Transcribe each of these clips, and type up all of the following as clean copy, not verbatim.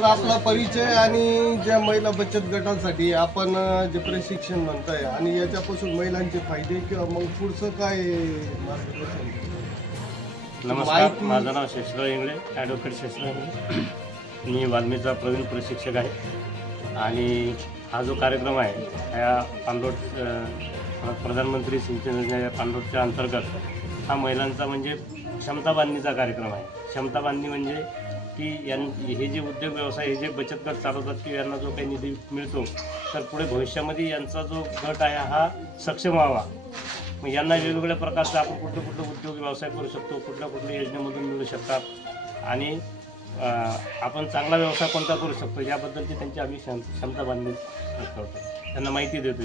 Sir आपला परिचय आणि ज्या महिला बचत गटांसाठी आपण जे प्रशिक्षण म्हणताय आणि याच्यापासून महिलांचे फायदे किंवा मग पुढचं काय मार्गदर्शन? नमस्कार, माझं नाव शेषराव इंगळे, ॲडव्होकेट शेषराव इंगळे. मी वाल्मीचा प्रवीण प्रशिक्षक आहे आणि हा जो कार्यक्रम आहे या पाणलोट प्रधानमंत्री सिंचन योजना या पाणलोटच्या अंतर्गत हा महिलांचा म्हणजे क्षमता बांधणीचा कार्यक्रम आहे. क्षमता बांधणी म्हणजे की हे जे उद्योग व्यवसाय हे जे बचत गट चालवतात की यांना जो काही निधी मिळतो तर पुढे भविष्यामध्ये यांचा जो गट आहे हा सक्षम व्हावा. मग यांना वेगवेगळ्या प्रकारचा आपण कुठलं उद्योग व्यवसाय करू शकतो, कुठल्या योजनेमधून मिळू शकतात आणि आपण चांगला व्यवसाय कोणता करू शकतो याबद्दलची त्यांची आम्ही क्षमता बांधणी करतो, त्यांना माहिती देतो.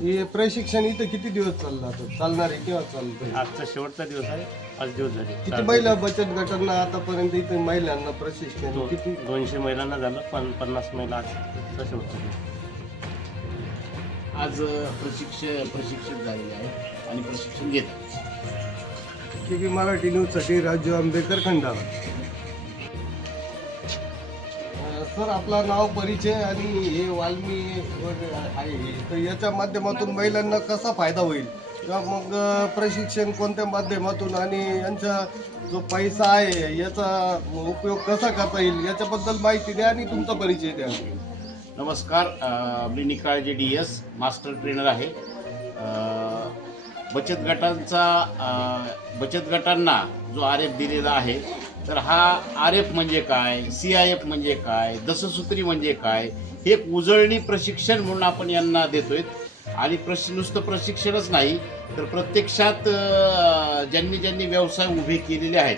हे प्रशिक्षण इथं किती दिवस चालणार आहे किंवा चालतंय? आजचा शेवटचा दिवस आहे, 5 दिवस झाले. किती महिला बचत गटांना आतापर्यंत इथे महिलांना प्रशिक्षण किती? 200 महिलांना झालं, पण 50 महिला आजचा शेवटचा दिवस. आज प्रशिक्षण झालेले आहे आणि प्रशिक्षण घेत आहे. KP मराठी न्यूजसाठी राजू आंबेकर, खंडाळा. सर आपला नाव परिचय आणि हे वाल्मी आहे तर याच्या माध्यमातून महिलांना कसा फायदा होईल किंवा मग प्रशिक्षण कोणत्या माध्यमातून आणि यांचा जो पैसा आहे याचा उपयोग कसा करता येईल याच्याबद्दल माहिती द्या आणि तुमचा परिचय द्या. नमस्कार, मी निकाळजे DS मास्टर ट्रेनर आहे. बचत गटांना जो RF दिलेला आहे तर हा RF म्हणजे काय, CIF म्हणजे काय, दशसूत्री म्हणजे काय, हे एक उजळणी प्रशिक्षण म्हणून आपण यांना देतोय. आणि नुसतं प्रशिक्षणच नाही तर प्रत्यक्षात ज्यांनी व्यवसाय उभे केलेले आहेत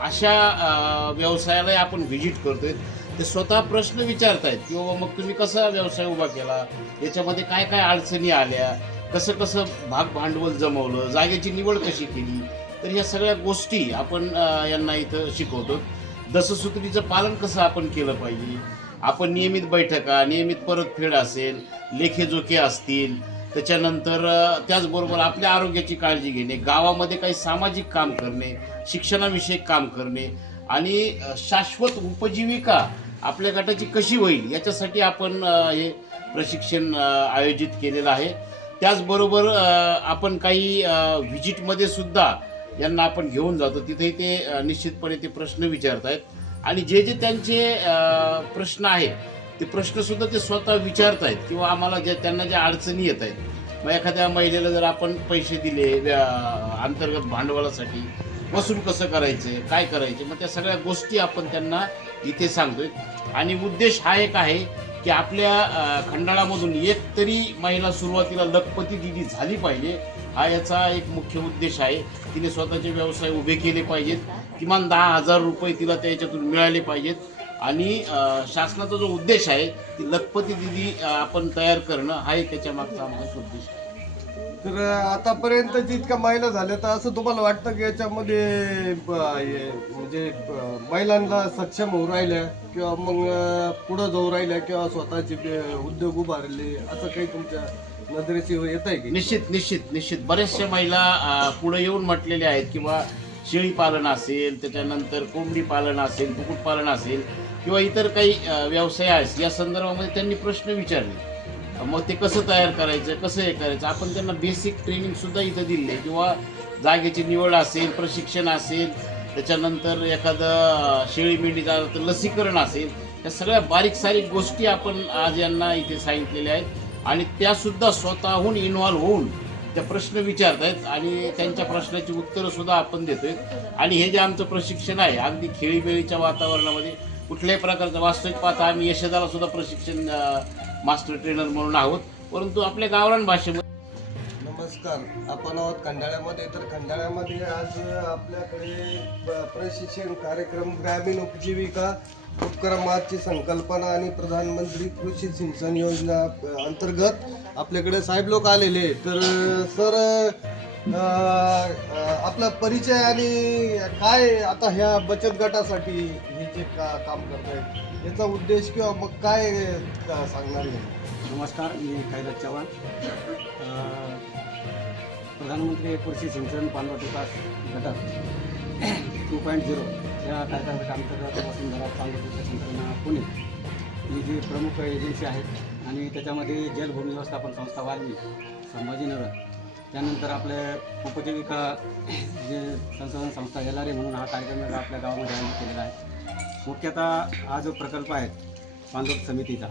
अशा व्यवसायाला आपण व्हिजिट करतोय. ते स्वतः प्रश्न विचारतायत की बाबा मग तुम्ही कसा व्यवसाय उभा केला, याच्यामध्ये काय काय अडचणी आल्या, कसं भाग भांडवल जमवलं, जागेची निवड कशी केली. तर ह्या सगळ्या गोष्टी आपण यांना इथं शिकवतो. दशसूत्रीचं पालन कसं आपण केलं पाहिजे, आपण नियमित बैठका, नियमित परतफेड असेल, लेखेजोखे असतील, त्याच्यानंतर त्याचबरोबर आपल्या आरोग्याची काळजी घेणे, गावामध्ये काही सामाजिक काम करणे, शिक्षणाविषयक काम करणे आणि शाश्वत उपजीविका आपल्या गटाची कशी होईल याच्यासाठी आपण हे प्रशिक्षण आयोजित केलेलं आहे. त्याचबरोबर आपण काही व्हिजिटमध्ये सुद्धा यांना आपण घेऊन जातो, तिथेही ते निश्चितपणे ते प्रश्न विचारत आहेत आणि जे त्यांचे प्रश्न आहेत ते प्रश्नसुद्धा ते स्वतः विचारत आहेत किंवा आम्हाला त्यांना ज्या अडचणी येत आहेत. मग एखाद्या महिलेला जर आपण पैसे दिले अंतर्गत भांडवलासाठी, वसूल कसं करायचं, काय करायचे, मग त्या सगळ्या गोष्टी आपण त्यांना इथे सांगतोय. आणि उद्देश हा एक आहे की आपल्या खंडाळामधून एक तरी महिला सुरुवातीला लखपती दिदी झाली पाहिजे, हा याचा एक मुख्य उद्देश आहे. तिने स्वतःचे व्यवसाय उभे केले पाहिजेत, किमान 10,000 रुपये तिला त्याच्यातून मिळाले पाहिजेत आणि शासनाचा जो उद्देश आहे ती लखपती दिदी आपण तयार करणं हा एक त्याच्या मागचा आमचा उद्देश आहे. तर आतापर्यंत जितक्या महिला झाल्या तर असं तुम्हाला वाटतं की याच्यामध्ये म्हणजे महिलांना सक्षम होऊ राहिल्या किंवा मग पुढं जाऊ राहिल्या किंवा स्वतःचे उद्योग उभारले असं काही तुमच्या नजरेची येत आहे की? निश्चित बऱ्याचशा महिला पुढे येऊन म्हटलेल्या आहेत किंवा शेळी पालन असेल, त्याच्यानंतर कोंबडी पालन असेल, कुक्कुटपालन असेल किंवा इतर काही व्यवसाय आहेत या संदर्भामध्ये त्यांनी प्रश्न विचारले. मग ते कसं तयार करायचं, कसं हे करायचं, आपण त्यांना बेसिक ट्रेनिंगसुद्धा इथं दिले किंवा जागेची निवड असेल, प्रशिक्षण असेल, त्याच्यानंतर एखादं शेळी मेंढीचं लसीकरण असेल, या सगळ्या बारीक सारीक गोष्टी आपण आज यांना इथे सांगितलेल्या आहेत आणि त्यासुद्धा स्वतःहून इन्व्हॉल्व्ह होऊन त्या प्रश्न विचारत आहेत आणि त्यांच्या प्रश्नाची उत्तरंसुद्धा आपण देतोय. आणि हे जे आमचं प्रशिक्षण आहे अगदी खेळीमेळीच्या वातावरणामध्ये कुठल्याही प्रकारचं वास्तविक पाहता आम्ही यशदाला सुद्धा प्रशिक्षण मास्टर ट्रेनर म्हणून आहोत, परंतु आपल्या गावरान भाषेमध्ये. नमस्कार, आपण आहोत खंडाळ्यामध्ये. तर खंडाळ्यामध्ये आज आपल्याकडे प्रशिक्षण कार्यक्रम ग्रामीण उपजीविका उपक्रमाची संकल्पना आणि प्रधानमंत्री कृषी सिंचन योजना अंतर्गत आपल्याकडे साहेब लोक आलेले. तर सर आपला परिचय आणि काय आता ह्या बचत गटासाठी हे जे काम करतायत याचा उद्देश किंवा मग काय सांगणार आहे? नमस्कार, मी कैलास चव्हाण, प्रधानमंत्री कृषी सिंचन पाणलोट विकास गटात 2.0 या कार्यक्रमाच्या अंतर्गत वसुंधरा पांडुरंग संघटना पुणे ही जी प्रमुख एजन्सी आहेत आणि त्याच्यामध्ये जलभूमी व्यवस्थापन संस्था वाल्मी संभाजीनगर, त्यानंतर आपले उपजीविका जे संशोधन संस्था LRA म्हणून हा कार्यक्रम आपल्या गावामध्ये आयोजित केलेला आहे. मुख्यतः हा जो प्रकल्प आहे पांडुरंग समितीचा,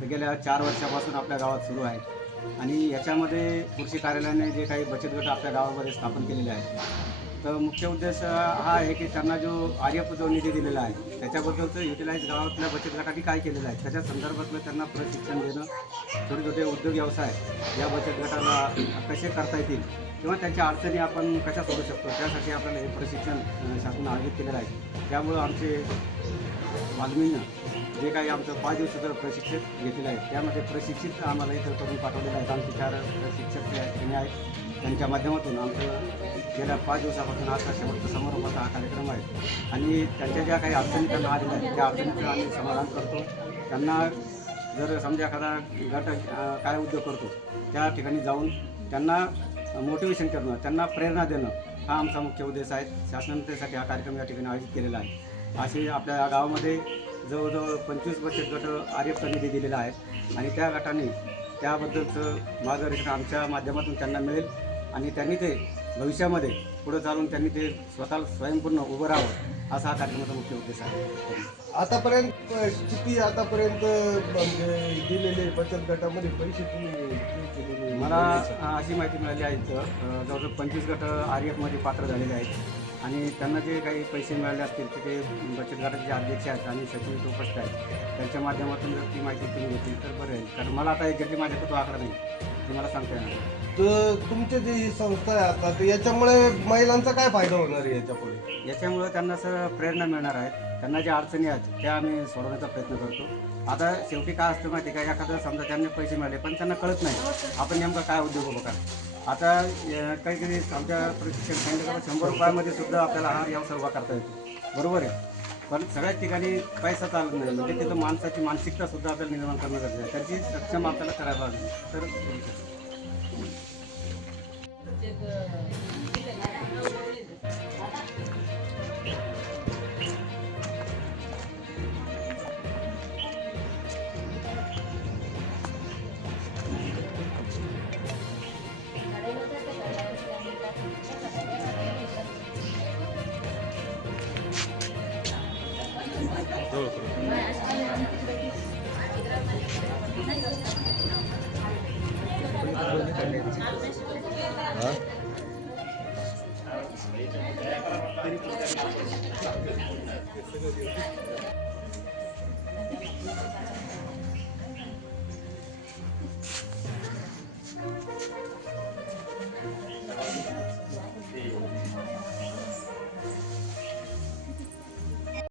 तर गेल्या 4 वर्षापासून आपल्या गावात सुरू आहे आणि याच्यामध्ये कृषी कार्यालयाने जे काही बचत गट आपल्या गावामध्ये स्थापन केलेले आहेत, तर मुख्य उद्देश हा आहे की त्यांना जो आर्यप जो निधी दिलेला आहे त्याच्याबद्दलचं युटिलाइज गावातल्या बचत गटाने काय केलेलं आहे त्याच्या संदर्भातलं त्यांना प्रशिक्षण देणं, छोटे छोटे उद्योग व्यवसाय या बचत गटाला कसे करता येतील किंवा त्यांच्या अडचणी आपण कशा सोडू शकतो त्यासाठी आपल्याला हे प्रशिक्षण शासन आयोजित केलेलं आहे. त्यामुळं आमचे वाल्मीनं जे काही आमचं 5 दिवसाचं प्रशिक्षण घेतलेलं आहे त्यामध्ये प्रशिक्षित आम्हाला इथं करून पाठवलेलं आहे. आमचे 4 प्रशिक्षक त्यांनी आहेत, त्यांच्या माध्यमातून आमचं गेल्या 5 दिवसापासून आता शेवटचा समारोपाचा हा कार्यक्रम आहे आणि त्यांच्या ज्या काही अडचणी त्यांना आलेल्या आहेत त्या अडचणीचं आम्ही समाधान करतो. त्यांना जर समजा एखादा गट काय उद्योग करतो त्या ठिकाणी जाऊन त्यांना मोटिवेशन करणं, त्यांना प्रेरणा देणं हा आमचा मुख्य उद्देश आहे. शासनाने त्यासाठी हा कार्यक्रम या ठिकाणी आयोजित केलेला आहे. असे आपल्या या गावामध्ये जवळजवळ 25 बचत गट आर्यप निधी दिलेला आहे आणि त्या गटाने त्याबद्दलचं मार्गदर्शन आमच्या माध्यमातून त्यांना मिळेल आणि त्यांनी ते भविष्यामध्ये पुढे चालून त्यांनी ते स्वतः स्वयंपूर्ण उभं राहावं असा हा कार्यक्रमाचा मुख्य उद्देश आहे. आतापर्यंत किती म्हणजे दिलेले बचत गटामध्ये पैसे तुम्ही केलेले? मला अशी माहिती मिळाली आहे तर जवळजवळ 25 गट आर्यपमध्ये पात्र झालेले आहेत आणि त्यांना जे काही पैसे मिळाले असतील ते बचत गटाचे जे अध्यक्ष आहेत आणि सचिव इथं उपस्थित आहेत त्यांच्या माध्यमातून जर ती माहिती तुम्ही घेतली तर बरं आहे. कारण मला आता एक्झॅक्टली माझ्याकडे तो आकडा नाही, ते मला सांगता येणार. तर तुमचे जे ही संस्था आहे आता, तर याच्यामुळे महिलांचा काय फायदा होणार आहे याच्यापुढे? याच्यामुळे त्यांना सर प्रेरणा मिळणार आहेत. त्यांना ज्या अडचणी आहेत त्या आम्ही सोडवण्याचा प्रयत्न करतो. आता शेवटी काय असतं माहिती का, एखादं समजा त्यांनी पैसे मिळाले पण त्यांना कळत नाही आपण नेमका काय उद्योग उभा करा. आता काही आमच्या प्रशिक्षण सांगितलं 100 रुपयामध्ये सुद्धा आपल्याला हा व्यवसाय उभा करता येतो, बरोबर आहे. पण सगळ्याच ठिकाणी पैसा चालत नाही, म्हणजे तिथं माणसाची मानसिकता सुद्धा आपल्याला निर्माण करणं गरजेचं आहे. त्याची सक्षम आपल्याला करायला लागेल तर